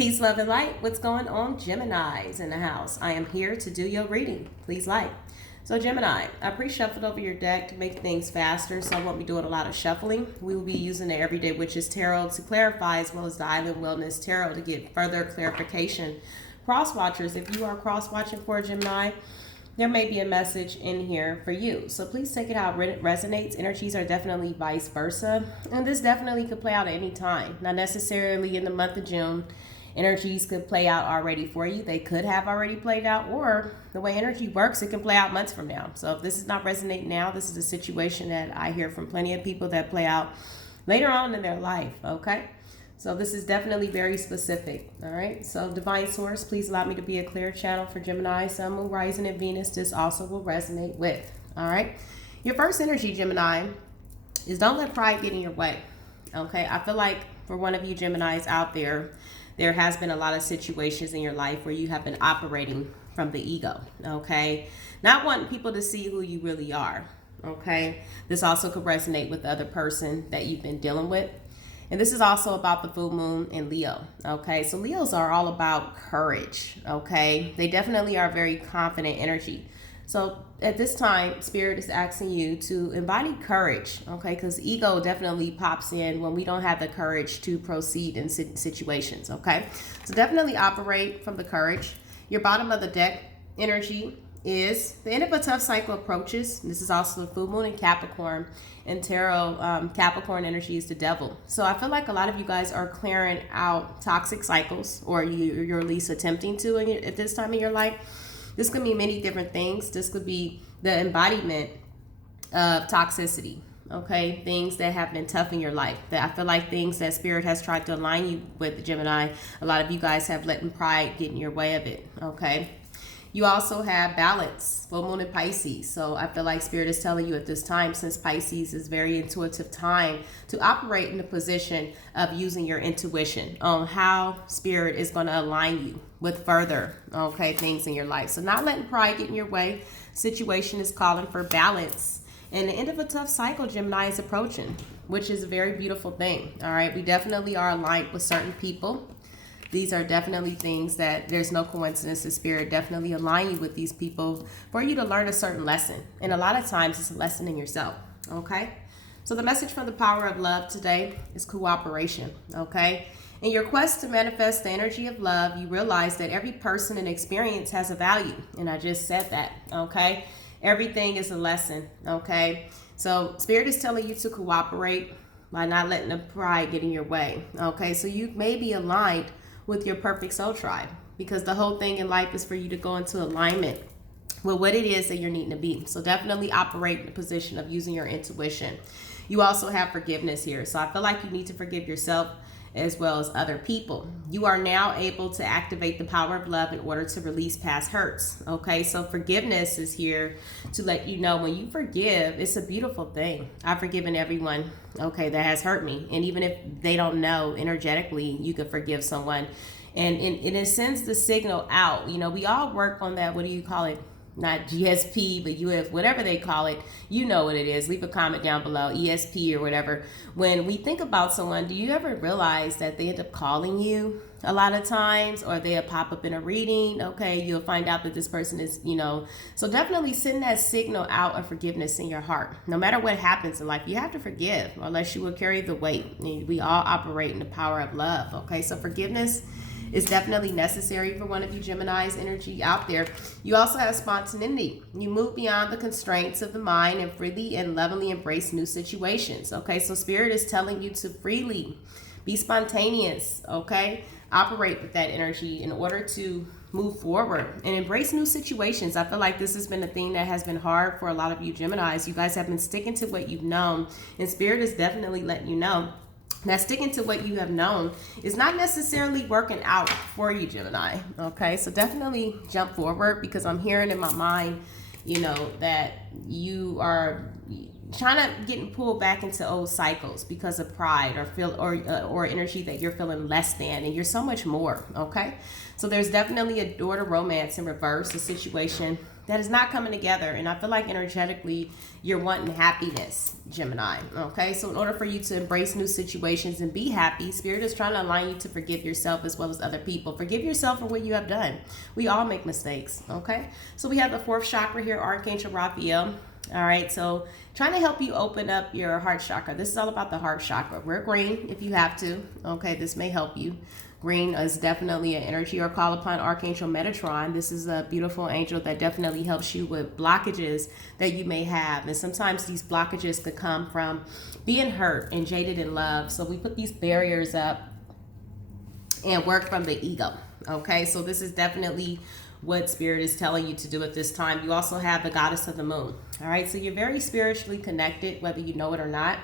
Peace, love, and light. What's going on, Geminis in the house? I am here to do your reading. Please like. So, Gemini, I pre-shuffled over your deck to make things faster, so I won't be doing a lot of shuffling. We will be using the Everyday Witches Tarot to clarify, as well as the Island Wellness Tarot to get further clarification. Cross-watchers, if you are cross-watching for a Gemini, there may be a message in here for you. So please take it how it resonates. Energies are definitely vice versa. And this definitely could play out at any time. Not necessarily in the month of June. Energies could play out already for you. They could have already played out, or the way energy works, it can play out months from now. So if this is not resonating now, this is a situation that I hear from plenty of people that play out later on in their life, okay? So this is definitely very specific, all right? So Divine Source, please allow me to be a clear channel for Gemini, Sun, Moon, Rising, and Venus. This also will resonate with, all right? Your first energy, Gemini, is don't let pride get in your way, okay? I feel like for one of you Geminis out there, there has been a lot of situations in your life where you have been operating from the ego, okay? Not wanting people to see who you really are, okay? This also could resonate with the other person that you've been dealing with. And this is also about the full moon in Leo, okay? So Leos are all about courage, okay? They definitely are very confident energy. So at this time, Spirit is asking you to embody courage, okay? Because ego definitely pops in when we don't have the courage to proceed in situations, okay? So definitely operate from the courage. Your bottom of the deck energy is the end of a tough cycle approaches. This is also the full moon in Capricorn. And tarot, Capricorn energy is the devil. So I feel like a lot of you guys are clearing out toxic cycles, or you're at least attempting to at this time in your life. This could be many different things. This could be the embodiment of toxicity, okay? Things that have been tough in your life. That I feel like things that Spirit has tried to align you with, Gemini. A lot of you guys have let pride get in your way of it, okay? You also have balance, full moon in Pisces. So I feel like Spirit is telling you at this time, since Pisces is very intuitive time, to operate in the position of using your intuition on how Spirit is going to align you with further, okay, things in your life. So not letting pride get in your way. Situation is calling for balance. And the end of a tough cycle, Gemini, is approaching, which is a very beautiful thing, all right? We definitely are aligned with certain people. These are definitely things that there's no coincidence. The Spirit definitely align you with these people for you to learn a certain lesson. And a lot of times it's a lesson in yourself, okay? So the message from the power of love today is cooperation, okay? In your quest to manifest the energy of love, you realize that every person and experience has a value. And I just said that, okay? Everything is a lesson, okay? So Spirit is telling you to cooperate by not letting the pride get in your way, okay? So you may be aligned with your perfect soul tribe, because the whole thing in life is for you to go into alignment with what it is that you're needing to be. So definitely operate in the position of using your intuition. You also have forgiveness here. So I feel like you need to forgive yourself as well as other people. You are now able to activate the power of love in order to release past hurts. Okay, so forgiveness is here to let you know when you forgive, it's a beautiful thing. I've forgiven everyone, okay, that has hurt me. And even if they don't know energetically, you can forgive someone. And it sends the signal out. You know, we all work on that, what do you call it? Not GSP, but UF, whatever they call it, you know what it is. Leave a comment down below, ESP or whatever. When we think about someone, do you ever realize that they end up calling you a lot of times, or they'll pop up in a reading? Okay, you'll find out that this person is, you know, so definitely send that signal out of forgiveness in your heart. No matter what happens in life, you have to forgive, unless you will carry the weight. We all operate in the power of love, okay? So forgiveness is definitely necessary for one of you Gemini's energy out there. You also have spontaneity. You move beyond the constraints of the mind and freely and lovingly embrace new situations. Okay, so Spirit is telling you to freely be spontaneous, okay? Operate with that energy in order to move forward and embrace new situations. I feel like this has been a thing that has been hard for a lot of you Geminis. You guys have been sticking to what you've known, and Spirit is definitely letting you know now, sticking to what you have known is not necessarily working out for you, Gemini, okay? So definitely jump forward, because I'm hearing in my mind, you know, that you are trying to getting pulled back into old cycles because of pride or energy that you're feeling less than, and you're so much more, okay? So there's definitely a door to romance in reverse, a situation that is not coming together. And I feel like energetically, you're wanting happiness, Gemini. Okay, so in order for you to embrace new situations and be happy, Spirit is trying to align you to forgive yourself as well as other people. Forgive yourself for what you have done. We all make mistakes. Okay, so we have the fourth chakra here, Archangel Raphael. All right, so trying to help you open up your heart chakra. This is all about the heart chakra. Wear green if you have to. Okay, this may help you. Green is definitely an energy, or call upon Archangel Metatron. This is a beautiful angel that definitely helps you with blockages that you may have. And sometimes these blockages could come from being hurt and jaded in love. So we put these barriers up and work from the ego. Okay, so this is definitely what Spirit is telling you to do at this time. You also have the goddess of the moon. All right, so you're very spiritually connected, whether you know it or not.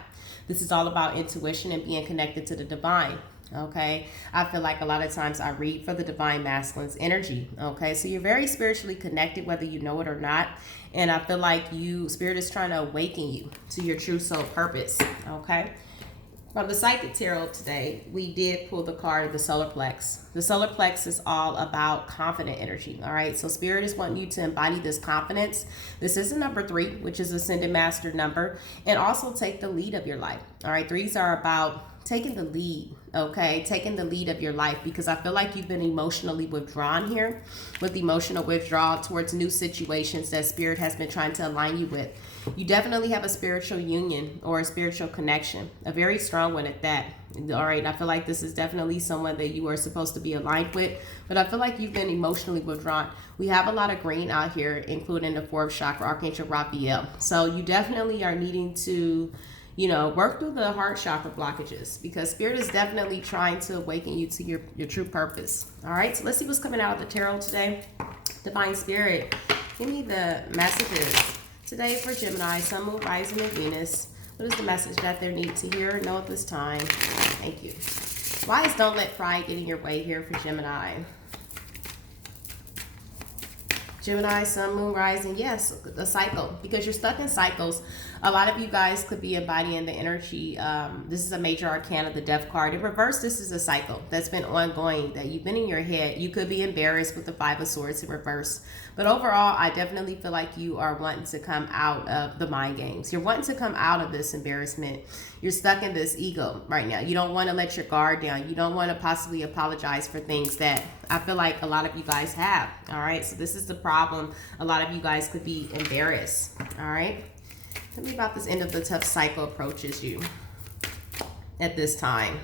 This is all about intuition and being connected to the divine. Okay, I feel like a lot of times I read for the divine masculine's energy. Okay, so you're very spiritually connected, whether you know it or not. And I feel like Spirit is trying to awaken you to your true soul purpose. Okay, from the Psychic Tarot today, we did pull the card of the solar plex. The solar plex is all about confident energy. All right, so Spirit is wanting you to embody this confidence. This is a number 3, which is Ascended Master number, and also take the lead of your life. All right, 3s are about taking the lead, okay? Taking the lead of your life, because I feel like you've been emotionally withdrawn here, with emotional withdrawal towards new situations that Spirit has been trying to align you with. You definitely have a spiritual union or a spiritual connection, a very strong one at that. All right, I feel like this is definitely someone that you are supposed to be aligned with, but I feel like you've been emotionally withdrawn. We have a lot of green out here, including the fourth chakra, Archangel Raphael. So you definitely are needing to, work through the heart chakra blockages, because Spirit is definitely trying to awaken you to your true purpose. All right, so let's see what's coming out of the tarot today. Divine Spirit, give me the messages today for Gemini, Sun, Moon, Rising, and Venus. What is the message that they need to hear or know at this time? Thank you. Why is don't let pride get in your way here for Gemini? Gemini, Sun, Moon, Rising, yes, the cycle, because you're stuck in cycles. A lot of you guys could be embodying the energy. This is a major arcana, the Death card. In reverse, this is a cycle that's been ongoing, that you've been in your head. You could be embarrassed with the Five of Swords in reverse. But overall, I definitely feel like you are wanting to come out of the mind games. You're wanting to come out of this embarrassment. You're stuck in this ego right now. You don't want to let your guard down. You don't want to possibly apologize for things that I feel like a lot of you guys have. All right, so this is the problem. A lot of you guys could be embarrassed. All right, tell me about this end of the tough cycle approaches you at this time.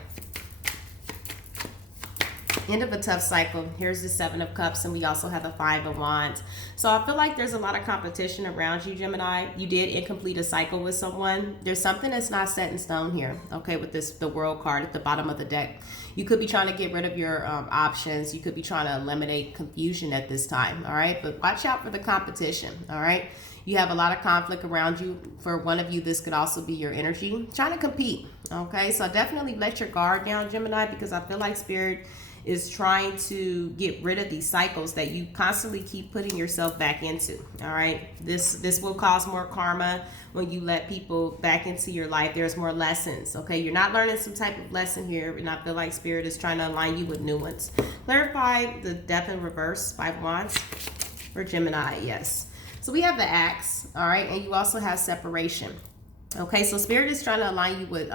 End of a tough cycle. Here's the Seven of Cups, and we also have the Five of Wands. So I feel like there's a lot of competition around you, Gemini. You did incomplete a cycle with someone. There's something that's not set in stone here, okay, with the World card at the bottom of the deck. You could be trying to get rid of your options. You could be trying to eliminate confusion at this time, all right? But watch out for the competition, all right? You have a lot of conflict around you. For one of you, this could also be your energy. Trying to compete, okay? So definitely let your guard down, Gemini, because I feel like Spirit is trying to get rid of these cycles that you constantly keep putting yourself back into. All right, this will cause more karma when you let people back into your life. There's more lessons. Okay, you're not learning some type of lesson here, and I feel like Spirit is trying to align you with new ones. Clarify the Death in reverse, 5 Wands for Gemini. Yes, so we have the Axe. All right, and you also have separation. Okay, so Spirit is trying to align you with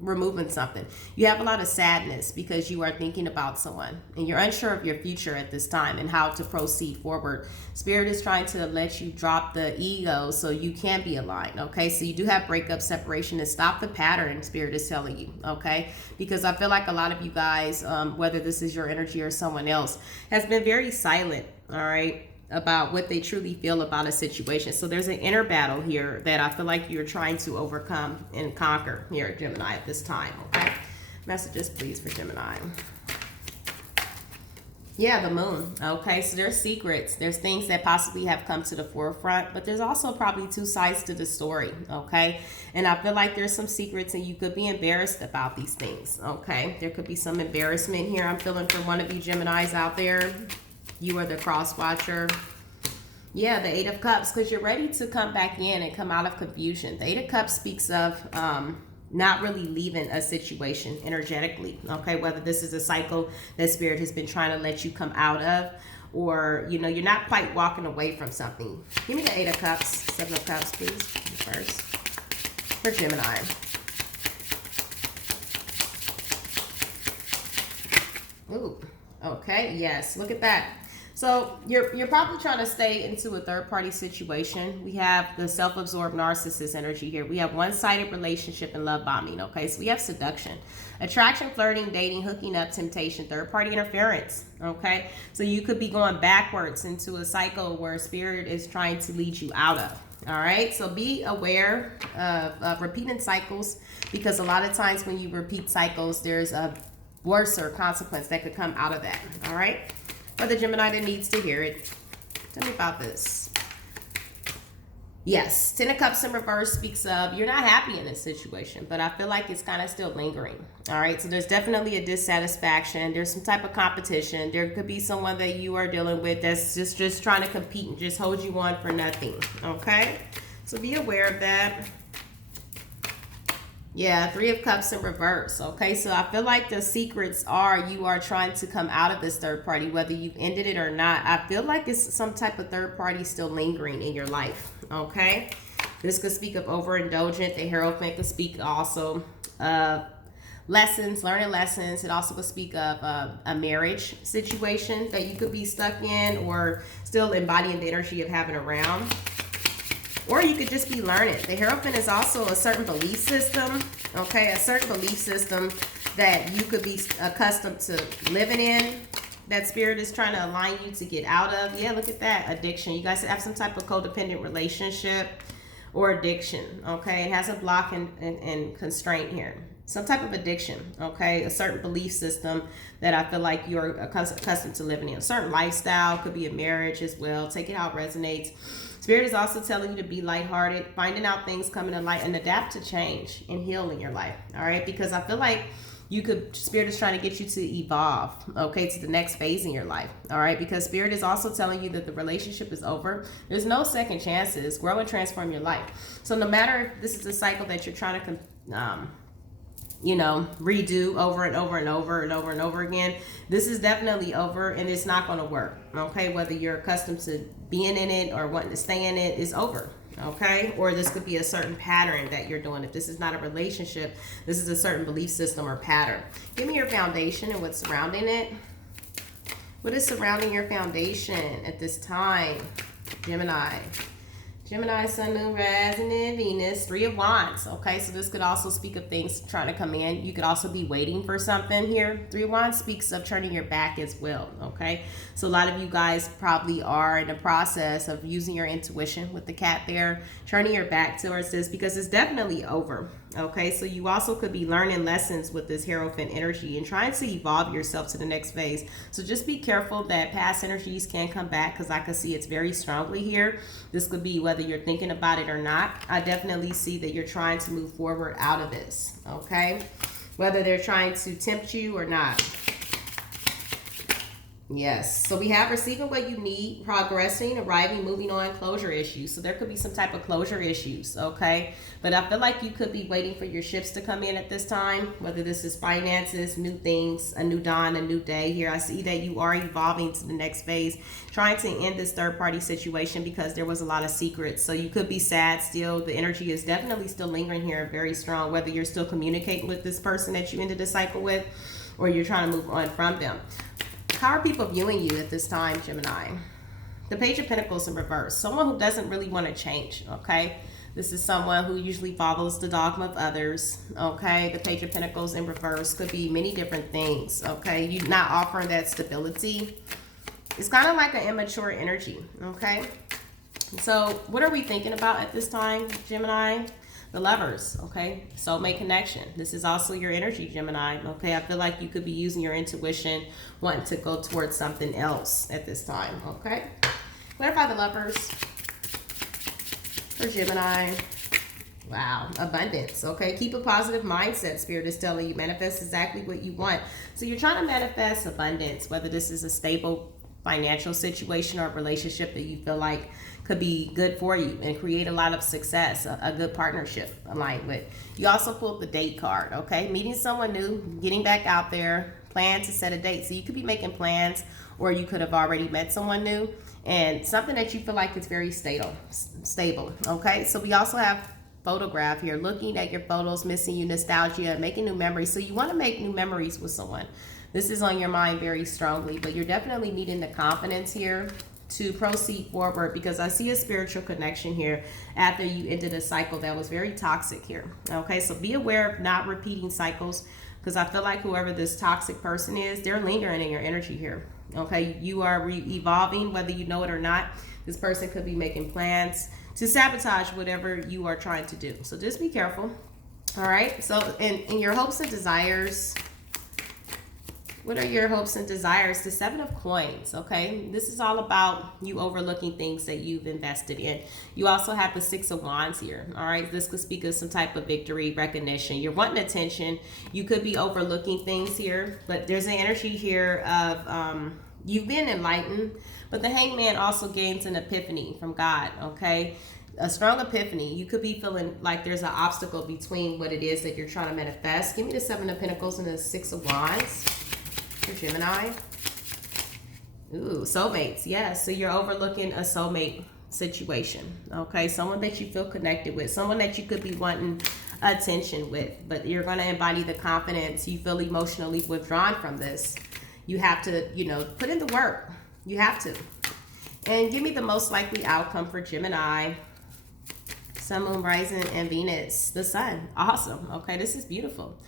removing something. You have a lot of sadness because you are thinking about someone and you're unsure of your future at this time and how to proceed forward. Spirit is trying to let you drop the ego so you can be aligned. Okay, so you do have breakup, separation, and stop the pattern. Spirit is telling you, okay, because I feel like a lot of you guys, whether this is your energy or someone else, has been very silent, all right, about what they truly feel about a situation. So there's an inner battle here that I feel like you're trying to overcome and conquer here, Gemini, at this time, okay? Messages, please, for Gemini. Yeah, the moon. Okay, so there's secrets. There's things that possibly have come to the forefront, but there's also probably 2 sides to the story, okay? And I feel like there's some secrets and you could be embarrassed about these things, okay? There could be some embarrassment here. I'm feeling for one of you Geminis out there. You are the cross watcher. Yeah, the 8 of Cups, because you're ready to come back in and come out of confusion. The 8 of Cups speaks of not really leaving a situation energetically, okay? Whether this is a cycle that Spirit has been trying to let you come out of, or, you know, you're not quite walking away from something. Give me the 8 of Cups, 7 of Cups, please, first, for Gemini. Ooh, okay, yes, look at that. So you're probably trying to stay into a third-party situation. We have the self-absorbed narcissist energy here. We have one-sided relationship and love bombing, okay? So we have seduction, attraction, flirting, dating, hooking up, temptation, third-party interference, okay? So you could be going backwards into a cycle where spirit is trying to lead you out of, all right? So be aware of repeating cycles, because a lot of times when you repeat cycles, there's a worse consequence that could come out of that, all right? For the Gemini that needs to hear it, tell me about this. Yes, 10 of Cups in reverse speaks of you're not happy in this situation, but I feel like it's kind of still lingering. All right, so there's definitely a dissatisfaction. There's some type of competition. There could be someone that you are dealing with that's just trying to compete and just hold you on for nothing. Okay, so be aware of that. Yeah, 3 of Cups in reverse. Okay, so I feel like the secrets are you are trying to come out of this third party, whether you've ended it or not. I feel like it's some type of third party still lingering in your life. Okay, this could speak of overindulgent. The Hierophant could speak also lessons, learning lessons. It also could speak of a marriage situation that you could be stuck in, or still embodying the energy of having around. Or you could just be learning. The Hierophant is also a certain belief system, okay? A certain belief system that you could be accustomed to living in, that spirit is trying to align you to get out of. Yeah, look at that. Addiction. You guys have some type of codependent relationship or addiction, okay? It has a block and constraint here. Some type of addiction, okay? A certain belief system that I feel like you're accustomed to living in. A certain lifestyle, could be a marriage as well. Take it how it resonates. Spirit is also telling you to be lighthearted, finding out things coming to light, and adapt to change and heal in your life, all right? Because I feel like Spirit is trying to get you to evolve, okay, to the next phase in your life, all right? Because Spirit is also telling you that the relationship is over. There's no second chances. Grow and transform your life. So no matter if this is a cycle that you're trying to redo over and over and over and over and over again, this is definitely over, and it's not going to work, okay? Whether you're accustomed to being in it or wanting to stay in it, is over, okay? Or this could be a certain pattern that you're doing. If this is not a relationship, this is a certain belief system or pattern. Give me your foundation and what's surrounding it. What is surrounding your foundation at this time, Gemini? Gemini, Sun, Moon, rising in Venus, 3 of Wands. Okay, so this could also speak of things trying to come in. You could also be waiting for something here. 3 of Wands speaks of turning your back as well. Okay, so a lot of you guys probably are in the process of using your intuition with the cat there, turning your back towards this, because it's definitely over. Okay, so you also could be learning lessons with this Hierophant energy and trying to evolve yourself to the next phase. So just be careful that past energies can come back, because I can see it's very strongly here. This could be whether you're thinking about it or not. I definitely see that you're trying to move forward out of this, okay? Whether they're trying to tempt you or not. Yes, so we have receiving what you need, progressing, arriving, moving on, closure issues. So there could be some type of closure issues, okay? But I feel like you could be waiting for your ships to come in at this time, whether this is finances, new things, a new dawn, a new day here. I see that you are evolving to the next phase, trying to end this third-party situation because there was a lot of secrets. So you could be sad still. The energy is definitely still lingering here, very strong, whether you're still communicating with this person that you ended the cycle with, or you're trying to move on from them. How are people viewing you at this time, Gemini? The Page of Pentacles in reverse. Someone who doesn't really want to change, okay? This is someone who usually follows the dogma of others, okay? The Page of Pentacles in reverse could be many different things, okay? You're not offering that stability. It's kind of like an immature energy, okay? So what are we thinking about at this time, Gemini? The Lovers, okay? Soulmate connection. This is also your energy, Gemini, okay? I feel like you could be using your intuition, wanting to go towards something else at this time, okay? Clarify the Lovers for Gemini. Wow, abundance, okay? Keep a positive mindset, Spirit is telling you. Manifest exactly what you want. So you're trying to manifest abundance, whether this is a stable financial situation or a relationship that you feel like could be good for you and create a lot of success, a good partnership aligned with. You also pulled the Date card, okay? Meeting someone new, getting back out there, Plan to set a date. So you could be making plans, or you could have already met someone new, and something that you feel like is very stable. Okay, so we also have photograph here, looking at your photos, missing you, nostalgia, making new memories. So you want to make new memories with someone. This is on your mind very strongly, but you're definitely needing the confidence here to proceed forward, because I see a spiritual connection here after you ended a cycle that was very toxic here. Okay, so be aware of not repeating cycles, because I feel like whoever this toxic person is, they're lingering in your energy here. Okay, you are evolving whether you know it or not. This person could be making plans to sabotage whatever you are trying to do. So just be careful. All right, so in your hopes and desires, what are your hopes and desires? The 7 of Coins, okay? This is all about you overlooking things that you've invested in. You also have the 6 of Wands here, all right? This could speak of some type of victory, recognition. You're wanting attention. You could be overlooking things here, but there's an energy here of you've been enlightened, but the Hangman also gains an epiphany from God, okay? A strong epiphany. You could be feeling like there's an obstacle between what it is that you're trying to manifest. Give me the 7 of Pentacles and the 6 of Wands. Gemini. Ooh, soulmates. Yes, so you're overlooking a soulmate situation. Okay, someone that you feel connected with, someone that you could be wanting attention with, but you're going to embody the confidence. You feel emotionally withdrawn from this. You have to, put in the work. You have to. And give me the most likely outcome for Gemini. Sun, Moon, Rising, and Venus. The Sun. Awesome. Okay, this is beautiful.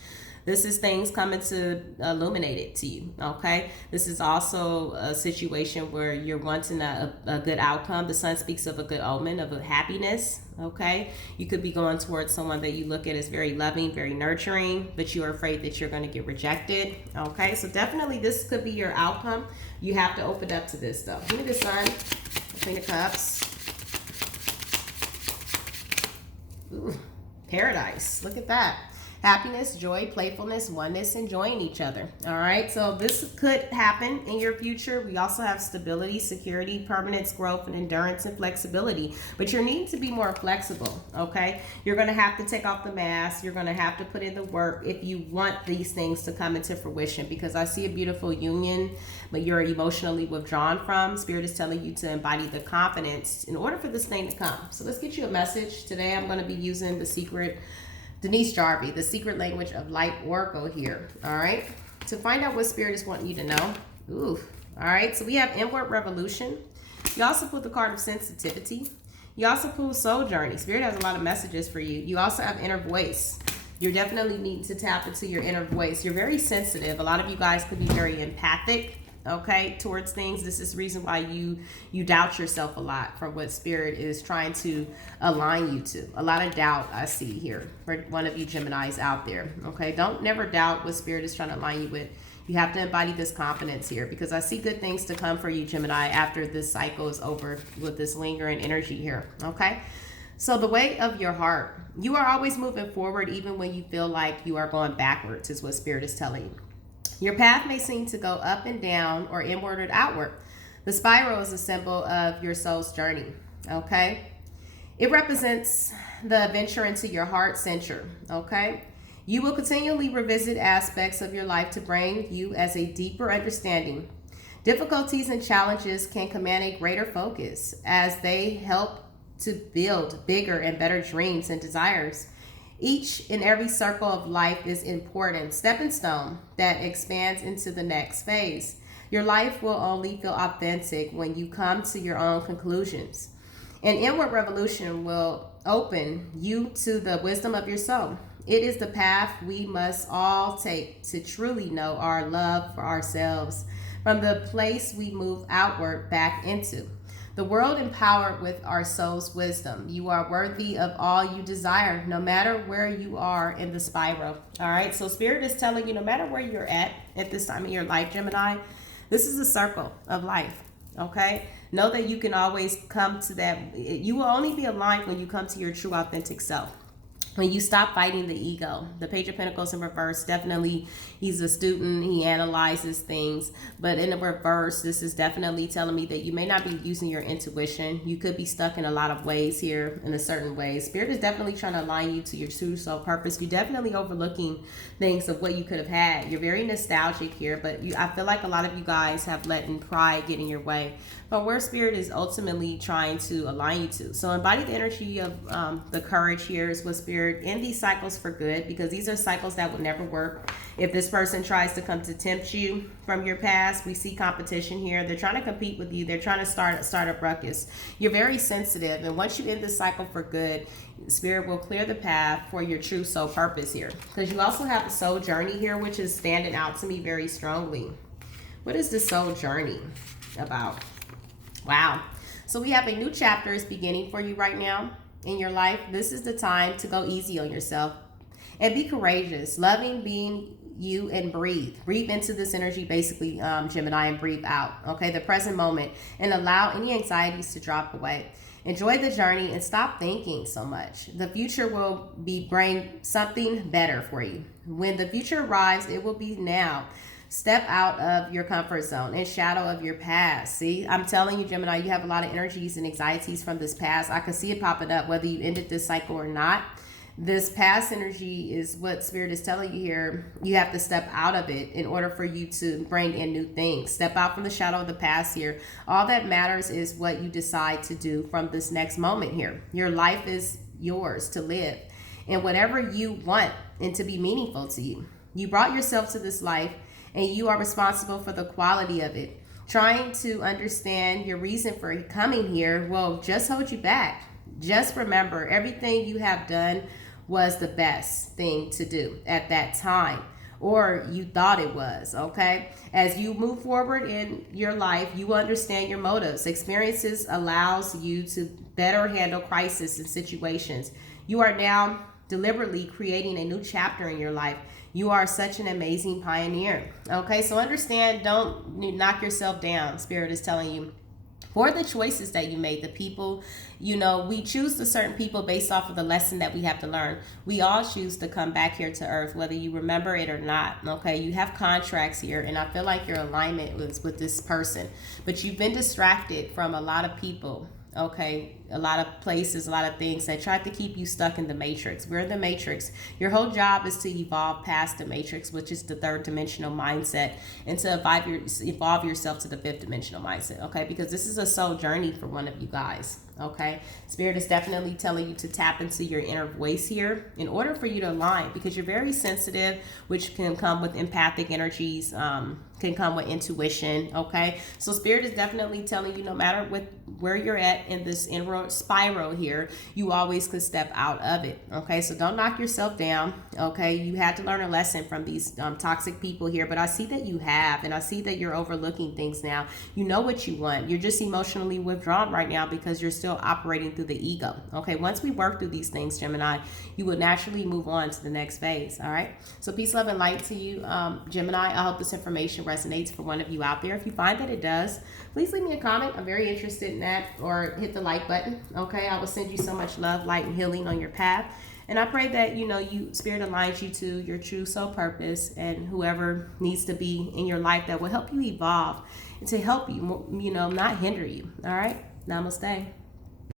This is things coming to illuminate it to you, okay? This is also a situation where you're wanting a good outcome. The Sun speaks of a good omen, of a happiness, okay? You could be going towards someone that you look at as very loving, very nurturing, but you're afraid that you're going to get rejected, okay? So definitely this could be your outcome. You have to open up to this, though. Give me the Sun, the Queen of Cups. Ooh, paradise. Look at that. Happiness, joy, playfulness, oneness, enjoying each other. All right, so this could happen in your future. We also have stability, security, permanence, growth, and endurance and flexibility. But you're needing to be more flexible, okay? You're going to have to take off the mask. You're going to have to put in the work if you want these things to come into fruition, because I see a beautiful union, but you're emotionally withdrawn from. Spirit is telling you to embody the confidence in order for this thing to come. So let's get you a message. Today I'm going to be using the secret Denise Jarvie, the secret language of light oracle here, all right? To find out what Spirit is wanting you to know. Ooh, all right, so we have inward revolution. You also put the card of sensitivity. You also pull soul journey. Spirit has a lot of messages for you. You also have inner voice. You're definitely needing to tap into your inner voice. You're very sensitive. A lot of you guys could be very empathic, okay, towards things. This is the reason why you doubt yourself a lot for what Spirit is trying to align you to. A lot of doubt I see here for one of you Geminis out there, okay? Don't never doubt what Spirit is trying to align you with. You have to embody this confidence here, because I see good things to come for you, Gemini, after this cycle is over with this lingering energy here, okay? So the way of your heart, you are always moving forward even when you feel like you are going backwards, is what Spirit is telling you. Your path may seem to go up and down, or inward or outward. The spiral is a symbol of your soul's journey, okay? It represents the adventure into your heart center, okay? You will continually revisit aspects of your life to bring you as a deeper understanding. Difficulties and challenges can command a greater focus as they help to build bigger and better dreams and desires. Each and every circle of life is important stepping stone that expands into the next phase. Your life will only feel authentic when you come to your own conclusions. An inward revolution will open you to the wisdom of your soul. It is the path we must all take to truly know our love for ourselves, from the place we move outward back into the world, empowered with our soul's wisdom. You are worthy of all you desire, no matter where you are in the spiral. All right, so Spirit is telling you, no matter where you're at this time in your life, Gemini, this is a circle of life, okay? Know that you can always come to that. You will only be aligned when you come to your true authentic self. when you stop fighting the ego. The Page of Pentacles in reverse, definitely he's a student, he analyzes things, but in the reverse, this is definitely telling me that you may not be using your intuition. You could be stuck in a lot of ways here, in a certain way. Spirit is definitely trying to align you to your true soul purpose. You're definitely overlooking things of what you could have had. You're very nostalgic here, but I feel like a lot of you guys have let in pride get in your way but where Spirit is ultimately trying to align you to. So embody the energy of the courage here is what Spirit, end these cycles for good, because these are cycles that will never work. If this person tries to come to tempt you from your past, we see competition here. They're trying to compete with you. They're trying to start a ruckus. You're very sensitive, and once you end this cycle for good, Spirit will clear the path for your true soul purpose here. Because you also have the soul journey here, which is standing out to me very strongly. What is the soul journey about? Wow. So we have a new chapter is beginning for you right now in your life. This is the time to go easy on yourself and be courageous, loving, being you, and breathe. Breathe into this energy, basically, Gemini, and breathe out. Okay, the present moment, and allow any anxieties to drop away. Enjoy the journey and stop thinking so much. The future will bring something better for you. When the future arrives, it will be now. Step out of your comfort zone and shadow of your past. See, I'm telling you, Gemini, you have a lot of energies and anxieties from this past. I can see it popping up, whether you ended this cycle or not. This past energy is what Spirit is telling you here. You have to step out of it in order for you to bring in new things. Step out from the shadow of the past here. All that matters is what you decide to do from this next moment here. Your life is yours to live, and whatever you want and to be meaningful to you. You brought yourself to this life, and you are responsible for the quality of it. Trying to understand your reason for coming here will just hold you back. Just remember, everything you have done was the best thing to do at that time, or you thought it was, okay? As you move forward in your life, you understand your motives. Experiences allows you to better handle crisis and situations. You are now deliberately creating a new chapter in your life. You are such an amazing pioneer. Okay, so understand, don't knock yourself down. Spirit is telling you, for the choices that you made, the people, we choose certain people based off of the lesson that we have to learn. We all choose to come back here to earth, whether you remember it or not. Okay, you have contracts here, and I feel like your alignment was with this person, but you've been distracted from a lot of people. Okay, a lot of places, a lot of things that try to keep you stuck in the matrix. We're in the matrix. Your whole job is to evolve past the matrix, which is the third dimensional mindset, and to evolve yourself to the fifth dimensional mindset. Okay, because this is a soul journey for one of you guys. Okay, Spirit is definitely telling you to tap into your inner voice here in order for you to align, because you're very sensitive, which can come with empathic energies, can come with intuition. Okay, so Spirit is definitely telling you, no matter where you're at in this inward spiral here, you always can step out of it. Okay, so don't knock yourself down. Okay, you had to learn a lesson from these toxic people here, but I see that you have, and I see that you're overlooking things now. You know what you want. You're just emotionally withdrawn right now because you're still operating through the ego. Okay, once we work through these things, Gemini, you will naturally move on to the next phase. All right, so peace, love, and light to you, Gemini. I hope this information resonates for one of you out there. If you find that it does, please leave me a comment. I'm very interested in that, or hit the like button. Okay, I will send you so much love, light, and healing on your path. And I pray that, Spirit aligns you to your true soul purpose, and whoever needs to be in your life that will help you evolve and to help you, not hinder you. All right, namaste.